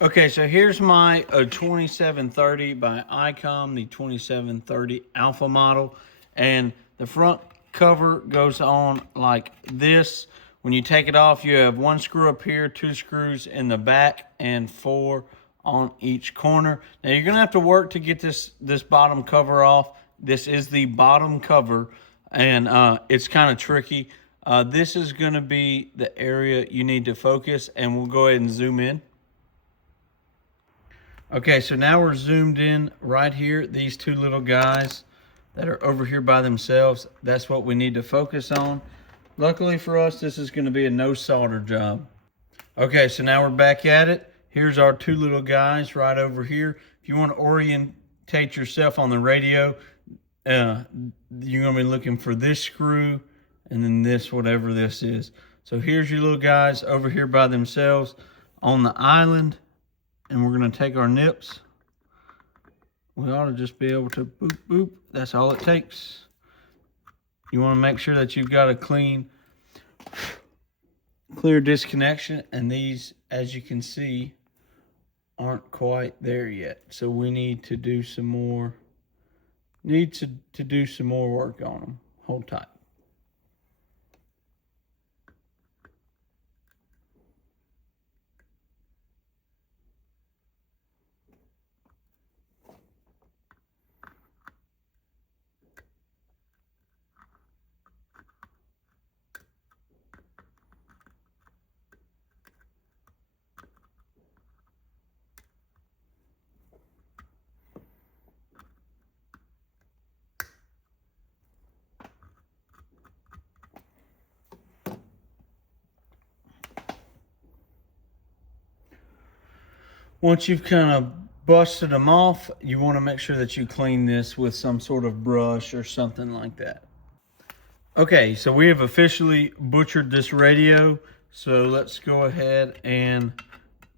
Okay, so here's my 2730 by Icom, the 2730 Alpha model. And the front cover goes on like this. When you take it off, you have one screw up here, two screws in the back, and four on each corner. Now you're gonna have to work to get this bottom cover off. This is the bottom cover, and it's kind of tricky. This is gonna be the area you need to focus, and we'll go ahead and zoom in. Okay, so now we're zoomed in right here. These two little guys that are over here by themselves, that's what we need to focus on. Luckily for us, this is going to be a no solder job. Okay, so now we're back at it. Here's our two little guys right over here. If you want to orientate yourself on the radio, you're going to be looking for this screw and then this, whatever this is. So here's your little guys over here by themselves on the island. And we're going to take our nips. We ought to just be able to boop, boop. That's all it takes. You want to make sure that you've got a clear disconnection. And these, as you can see, aren't quite there yet. So we need to do some more, do some more work on them. Hold tight. Once you've kind of busted them off, you want to make sure that you clean this with some sort of brush or something like that. Okay, so we have officially butchered this radio. So let's go ahead and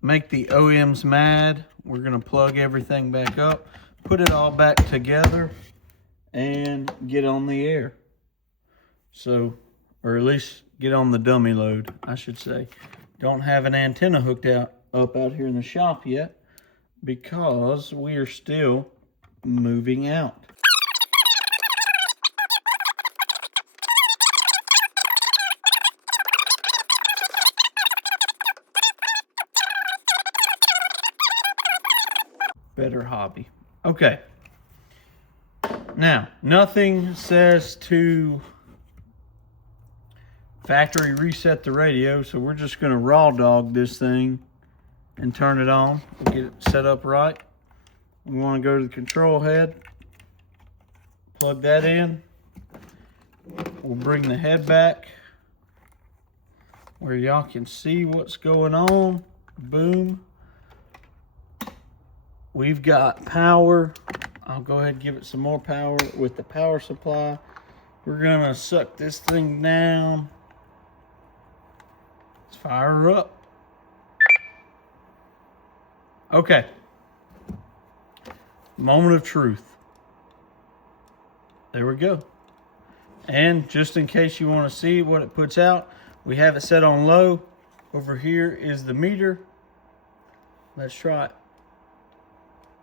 make the OEMs mad. We're going to plug everything back up, put it all back together, and get on the air. So, or at least get on the dummy load, I should say. Don't have an antenna hooked up out here in the shop yet because we are still moving out. Better hobby. Okay. Now, nothing says to factory reset the radio, so we're just going to raw dog this thing and turn it on. We'll get it set up right. We want to go to the control head, plug that in. We'll bring the head back where y'all can see what's going on. Boom. We've got power. I'll go ahead and give it some more power with the power supply. We're gonna suck this thing down. Let's fire her up. Okay. Moment of truth. There we go. And just in case you want to see what it puts out, we have it set on low. Over here is the meter. Let's try it.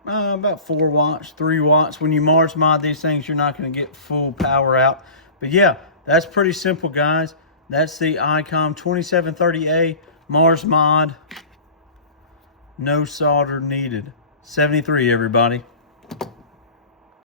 About 4 watts, 3 watts. When you Mars mod these things, you're not going to get full power out. But yeah, that's pretty simple, guys. That's the Icom 2730A Mars mod. No solder needed. 73, everybody.